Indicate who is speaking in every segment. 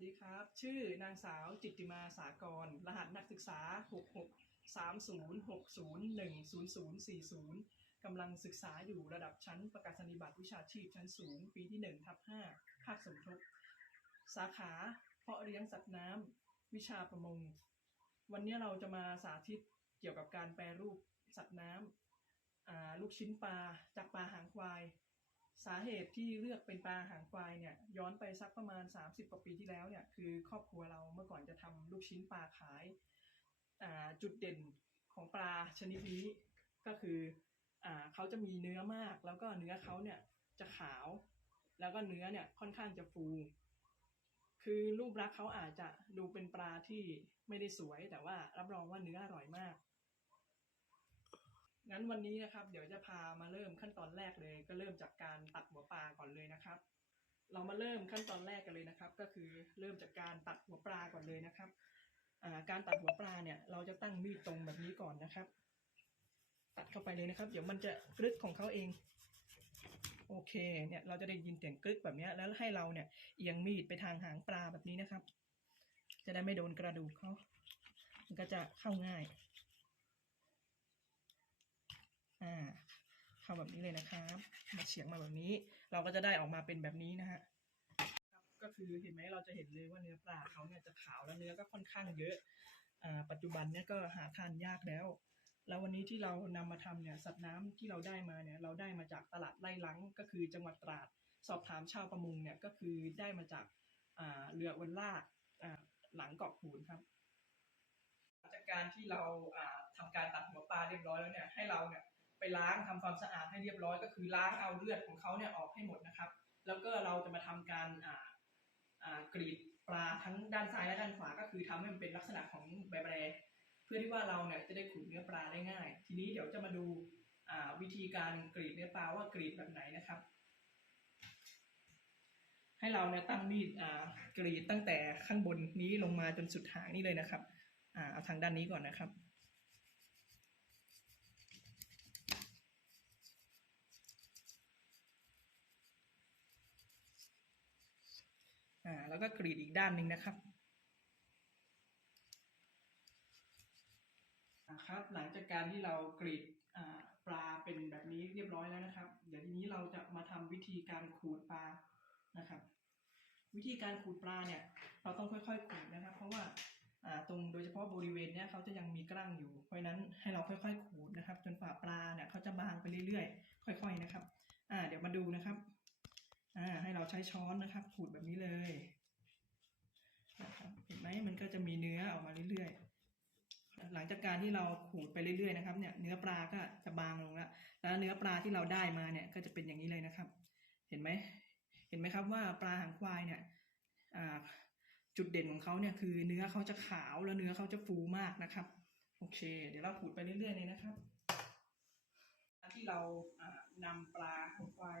Speaker 1: สดีครับ ชื่อนางสาวจิตติมาสากร รหัสนักศึกษา 6630601040 กำลังศึกษาอยู่ระดับชั้นประกาศนียบัตรวิชาชีพชั้นสูง ปีที่1ทับ5ภาคสมทบ สาขา เพาะเลี้ยงสัตว์น้ำวิชาประมง วันนี้เราจะมาสาธิตเกี่ยวกับการแปรรูปสัตว์น้ำลูกชิ้นปลาจากปลาหางควาย สาเหตุที่เลือกเป็นปลาหางควายเนี่ยย้อนไปสักประมาณ 30กว่าปีที่แล้วเนี่ยคือครอบครัวเราเมื่อก่อนจะทำลูกชิ้นปลาขายอ่าจุดเด่นของปลาชนิดนี้ก็คืออ่าเขาจะมีเนื้อมาก แล้วก็เนื้อเขาเนี่ยจะขาว แล้วก็เนื้อเนี่ยค่อนข้างจะฟู คือรูปลักษณ์เขาอาจจะดูเป็นปลาที่ไม่ได้สวย แต่ว่ารับรองว่าเนื้ออร่อยมาก งั้นวันนี้นะครับ เดี๋ยวจะพามาเริ่มขั้นตอนแรกเลย ก็เริ่มจากการตัดหัวปลาก่อนเลยนะครับ เรามาเริ่มขั้นตอนแรกกันเลยนะครับ ก็คือเริ่มจากการตัดหัวปลาก่อนเลยนะครับการตัดหัวปลาเนี่ย เราจะตั้งมีดตรงแบบนี้ก่อนนะครับ ตัดเข้าไปเลยนะครับ เดี๋ยวมันจะกรึกของเขาเอง โอเค เนี่ยเราจะได้ยินเสียงกรึกแบบนี้แล้วให้เราเนี่ยเอียงมีดไปทางหางปลาแบบนี้นะครับ จะได้ไม่โดนกระดูกเขามันก็จะเข้าง่าย อ่าเข้าแบบนี้เลยนะครับ มาเฉียงมาแบบนี้ เราก็จะได้ออกมาเป็นแบบนี้นะฮะครับก็คือเห็นไหมเราจะเห็นเลยว่าเนื้อปลาเขาเนี่ยจะขาวแล้วเนื้อก็ค่อนข้างเยอะอ่าปัจจุบันเนี่ยก็หาทานยากแล้ว แล้ววันนี้ที่เรานำมาทำเนี่ยสัตว์น้ำที่เราได้มาเนี่ยเราได้มาจากตลาดไร่ลังก็คือจังหวัดตราด สอบถามชาวประมงเนี่ยก็คือได้มาจากอ่าเรือวันลาอ่าหลังเกาะขูนครับจากการที่เราอ่าทำการตัดหัวปลาเรียบร้อยแล้วเนี่ยให้เราเนี่ย ไปล้างทำความสะอาดให้เรียบร้อย ก็คือล้างเอาเลือดของเขาเนี่ยออกให้หมดนะครับ แล้วก็เราจะมาทำการอ่าอ่ากรีดปลาทั้งด้านซ้ายและด้านขวา ก็คือทำให้มันเป็นลักษณะของแบแบรเพื่อที่ว่าเราเนี่ยจะได้ขูดเนื้อปลาได้ง่าย ทีนี้เดี๋ยวจะมาดูอ่าวิธีการกรีดเนื้อปลาว่ากรีดแบบไหนนะครับ ให้เราเนี่ยตั้งมีดอ่ากรีดตั้งแต่ข้างบนนี้ลงมาจนสุดหางนี่เลยนะครับอ่าเอาทางด้านนี้ก่อนนะครับ อ่าแล้วก็กรีดอีกด้านหนึ่งนะครับครับหลังจากการที่เรากรีดปลาเป็นแบบนี้เรียบร้อยแล้วนะครับ เดี๋ยวทีนี้เราจะมาทำวิธีการขูดปลานะครับ วิธีการขูดปลาเนี่ย เราต้องค่อยๆขูดนะครับ เพราะว่าตรงโดยเฉพาะบริเวณเนี้ยเขาจะยังมีกล้างอยู่ เพราะนั้นให้เราค่อยๆขูดนะครับ จนฝ่าปลาเนี่ยเขาจะบางไปเรื่อยๆ ค่อย ๆนะครับ อ่าเดี๋ยวมาดูนะครับ อ่าให้เราใช้ช้อนนะครับ ขูดแบบนี้เลยนะครับเห็นไหมมันก็จะมีเนื้อออกมาเรื่อยๆ หลังจากการที่เราขูดไปเรื่อยๆนะครับเนี่ยเนื้อปลาก็จะบางลงแล้วแล้วเนื้อปลาที่เราได้มาเนี่ยก็จะเป็นอย่างนี้เลยนะครับ เห็นไหมเห็นไหมครับว่าปลาหางควายเนี่ยจุดเด่นของเขาเนี่ยคือเนื้อเขาจะขาวแล้วเนื้อเขาจะฟูมากนะครับ โอเค เดี๋ยวเราขูดไปเรื่อยๆเลยนะครับ ที่เราอ่านำปลาหางควาย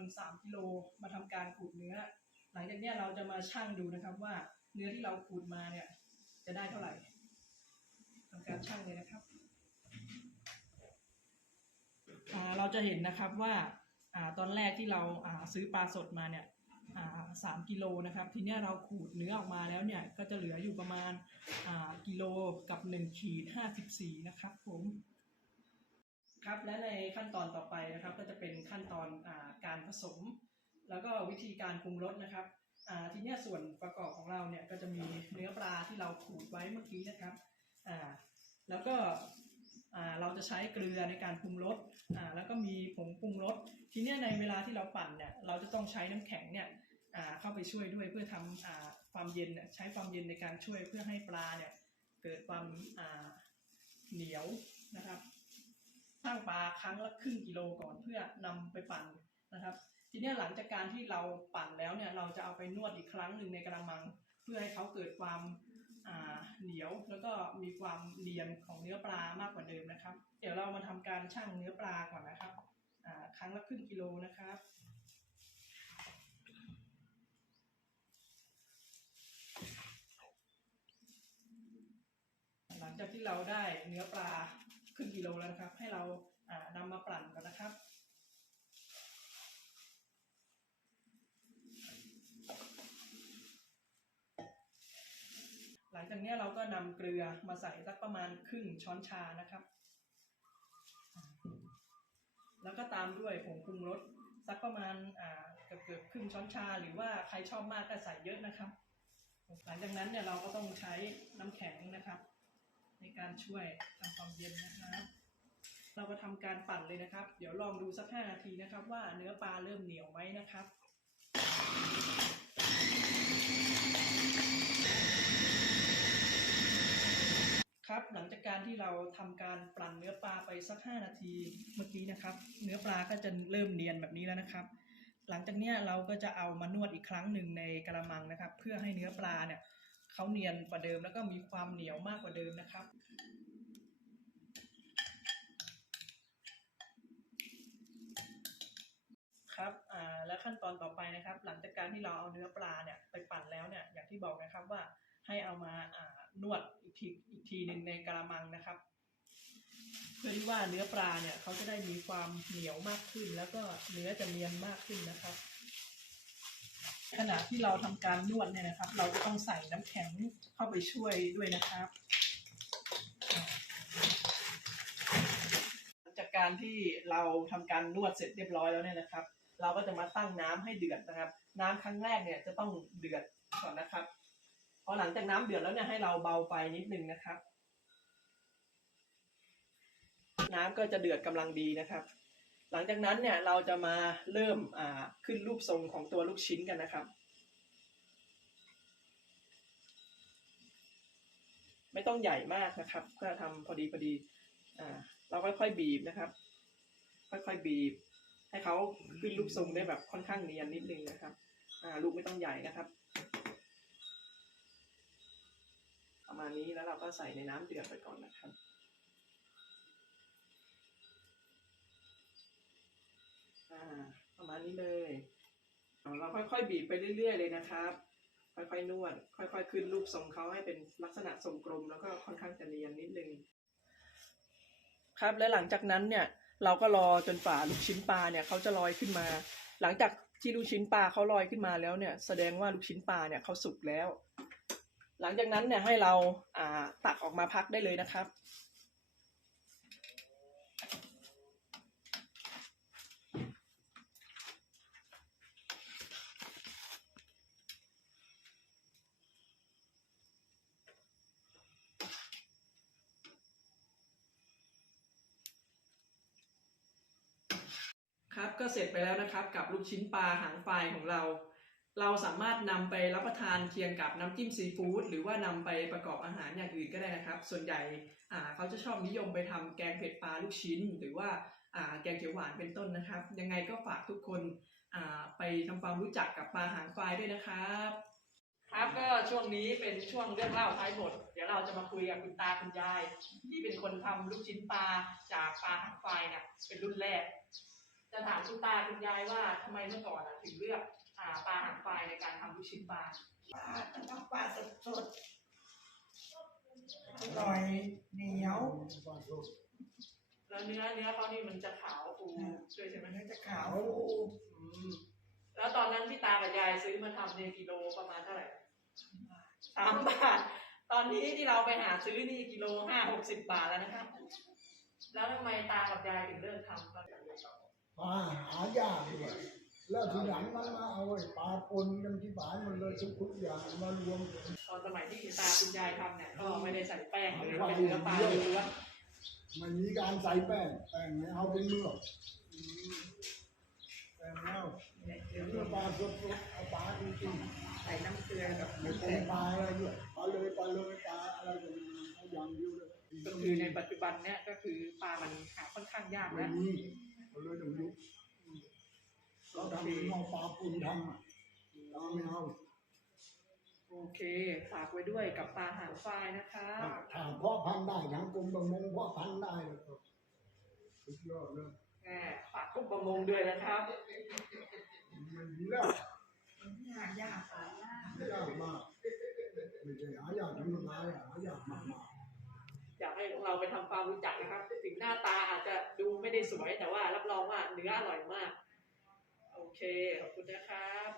Speaker 1: อ่าจำนวน3กิโลมาทำการขูดเนื้อ หลังจากนี้เราจะมาชั่งดูนะครับว่าเนื้อที่เราขูดมาเนี่ย จะได้เท่าไหร่ทำการชั่งเลยนะครับเราจะเห็นนะครับว่าอตอนแรกที่เราซื้อปลาสดมาเนี่ยสามกิโลนะครับ ทีนี้เราขูดเนื้อออกมาแล้วเนี่ย ก็จะเหลืออยู่ประมาณกิโลกับหนึ่งขีดห้าสิบสี่นะครับผม ครับและในขั้นตอนต่อไปนะครับ ก็จะเป็นขั้นตอนอการผสม แล้วก็วิธีการปรุงรสนะครับทีนี้ส่วนประกอบของเราเนี่ยก็จะมีเนื้อปลาที่เราขูดไว้เมื่อกี้นะครับแล้วก็เราจะใช้เกลือในการปรุงรสแล้วก็มีผงปรุงรสทีนี้ในเวลาที่เราปั่นเนี่ยเราจะต้องใช้น้ำแข็งเนี่ยเข้าไปช่วยด้วยเพื่อทำอ่าความเย็นใช้ความเย็นในการช่วยเพื่อให้ปลาเนี่ยเกิดความเหนียว นะครับตั้งปลาครั้งละครึ่งกิโลก่อนเพื่อนำไปปั่นนะครับ ทีนี้หลังจากการที่เราปั่นแล้วเนี่ยเราจะเอาไปนวดอีกครั้งหนึ่งในกระมัง เพื่อให้เขาเกิดความเหนียวแล้วก็มีความเนียนของเนื้อปลามากกว่าเดิมนะครับ เดี๋ยวเรามาทำการชั่งเนื้อปลาก่อนนะครับครั้งละครึ่งกิโลนะครับหลังจากที่เราได้เนื้อปลา รึ่งกิโลแล้วนะครับ ให้เราานำมาปั่นกันนะครับคลังจากนี้เราก็นำเกลือมาใส่สักประมาณครึ่งช้อนชานะครับ แล้วก็ตามด้วยผงปรุงรสสักประมาณเกือบเกือบครึ่งช้อนชา หรือว่าใครชอบมากก็ใส่เยอะนะครับ หลังจากนั้นเนี่ยเราก็ต้องใช้น้ำแข็งนะครับ ในการช่วยทำความเย็นนะครับเราก็ทำการปั่นเลยนะครับ เดี๋ยวลองดูสักห้านาทีนะครับ ว่าเนื้อปลาเริ่มเหนียวไหมนะครับครับหลังจากการที่เราทำการปั่นเนื้อปลาไปสัก 5 นาทีเมื่อกี้นะครับ เนื้อปลาก็จะเริ่มเนียนแบบนี้แล้วนะครับ หลังจากนี้เราก็จะเอามานวดอีกครั้งหนึ่งในกระมังนะครับ เพื่อให้เนื้อปลาเนี่ย เขาเนียนกว่าเดิมแล้วก็มีความเหนียวมากกว่าเดิมนะครับ ครับอ่าและขั้นตอนต่อไปนะครับ หลังจากการที่เราเอาเนื้อปลาเนี่ยไปปั่นแล้วเนี่ยอย่างที่บอกนะครับว่าให้เอามาอ่านวดอีกทีอีกทีหนึ่งในกระมังนะครับ เพื่อที่ว่าเนื้อปลาเนี่ยเขาจะได้มีความเหนียวมากขึ้น แล้วก็เนื้อจะเนียนมากขึ้นนะครับ ขณะที่เราทำการนวดเนี่ยนะครับ เราก็ต้องใส่น้ำแข็งเข้าไปช่วยด้วยนะครับหลังจากการที่เราทำการนวดเสร็จเรียบร้อยแล้วเนี่ยนะครับ เราก็จะมาตั้งน้ำให้เดือดนะครับ น้ำครั้งแรกเนี่ยจะต้องเดือดก่อนนะครับพอหลังจากน้ำเดือดแล้วเนี่ยให้เราเบาไฟนิดนึงนะครับ น้ำก็จะเดือดกำลังดีนะครับ หลังจากนั้นเนี่ยเราจะมาเริ่มขึ้นรูปทรงของตัวลูกชิ้นกันนะครับ ไม่ต้องใหญ่มากนะครับเพื่อทำพอดีพอดีอ่าเราค่อยๆบีบนะครับ ค่อยๆบีบ ให้เขาขึ้นรูปทรงได้แบบค่อนข้างเนียนนิดนึงนะครับลูกไม่ต้องใหญ่นะครับ ประมาณนี้แล้วเราก็ใส่ในน้ำเดือดไปก่อนนะครับ ณนี้เลยเอาเราค่อยๆบีบไปเรื่อย ๆ เลยนะครับ ค่อยๆนวด ค่อยๆขึ้นรูปทรงเขาให้เป็นลักษณะทรงกลมแล้วก็ค่อนข้างจะเนียนนิดนึง ครับและหลังจากนั้นเนี่ย เราก็รอจนฝ่าลูกชิ้นปลาเนี่ยเขาจะลอยขึ้นมา หลังจากที่ลูกชิ้นปลาเขาลอยขึ้นมาแล้วเนี่ย แสดงว่าลูกชิ้นปลาเนี่ยเขาสุกแล้ว หลังจากนั้นเนี่ยให้เราอ่าตักออกมาพักได้เลยนะครับ ก็เสร็จไปแล้วนะครับ กับลูกชิ้นปลาหางไฟของเรา เราสามารถนำไปรับประทานเคียงกับน้ำจิ้มซีฟู้ดหรือว่านำไปประกอบอาหารอย่างอื่นก็ได้นะครับ ส่วนใหญ่อ่าเขาจะชอบนิยมไปทำแกงเผ็ดปลาลูกชิ้น หรือว่าอ่าแกงเขียวหวานเป็นต้นนะครับ ยังไงก็ฝากทุกคนอ่าไปทำความรู้จักกับปลาหางไฟด้วยนะครับครับก็ช่วงนี้เป็นช่วงเรื่องเล่าท้ายบท เดี๋ยวเราจะมาคุยกับคุณตาคุณยาย ที่เป็นคนทำลูกชิ้นปลาจากปลาหางไฟเนี่ยเป็นรุ่นแรก จะถามคุณตาคุณยายว่าทำไมเมื่อก่อนอะถึงเลือกอ่าปลาหางไฟในการทำลูกชิ้นปลา
Speaker 2: ปลาต้องปลาสดสดๆอร่อยเหนียว
Speaker 1: แล้วเนื้อเนื้อเขานี่มันจะขาวฟูด้วยใช่ไหม
Speaker 2: มันจะขาว
Speaker 1: อืมแล้วตอนนั้นพี่ตากับยายซื้อมาทำเนี่ยกิโลประมาณเท่าไหร่สามบาท ตอนนี้ที่เราไปหาซื้อนี่กิโลห้าหกสิบบาทแล้วนะครับแล้วทำไมตากับยายถึงเลิกทำตอนนั้น
Speaker 3: ปลาหายากด้วยแล้วทีหลังมันมาเอาไอ้ปลาปนกันที่บ้านมันเลยทุกๆอย่างมารวมกัน
Speaker 1: ตอนสมัยที่ตาคุณยายทำเนี่ยก็ไม่ได้ใส่แป้งเลยเป็นเนื้อปลาล้วน
Speaker 3: มันมีการใส่แป้งแป้งไม่เอาเป็นเมือกแป้งไม่เอาเนื้อปลาสดๆเอาปลาจริง
Speaker 2: ใส่น้ำเกลือกับ
Speaker 3: ๆไม่
Speaker 2: น้ำ
Speaker 3: เป็
Speaker 2: แข็
Speaker 3: น
Speaker 2: ง
Speaker 3: ปลาอะไรด้วยปลาเลยปลาเลยปลาอะไรอย่างนี้เอาอย่างเดียวเลย
Speaker 1: ก็คือในปัจจุบันเนี่ยก็คือปลามันหาค่อนข้างยาก
Speaker 3: ไม่
Speaker 1: แล้ว
Speaker 3: มีเราเลยต้องยุบเราทำเป็นเอาปลาปนทำอะเราไม่เอา
Speaker 1: โอเคฝากไว้ด้วยกับปลาหางไฟนะคะ
Speaker 3: ถ้าถ้าเพาะพันธุ์ได้ทางกรมประมงเพาะพันธุ์ได้แล้วก็สุดยอดเลย
Speaker 1: แหมฝากกุ้งประมงด้วยนะครับ
Speaker 3: มันดีแล้ว
Speaker 2: มันยากยากปลายาก
Speaker 3: ยากมากไม่ใช่หายากธรรมดาหายากมากมาก
Speaker 1: อยากให้พวกเราไปทำความรู้จักนะครับ ถึงหน้าตาอาจจะดูไม่ได้สวยแต่ว่ารับรองว่าเนื้ออร่อยมาก โอเค ขอบคุณนะครับ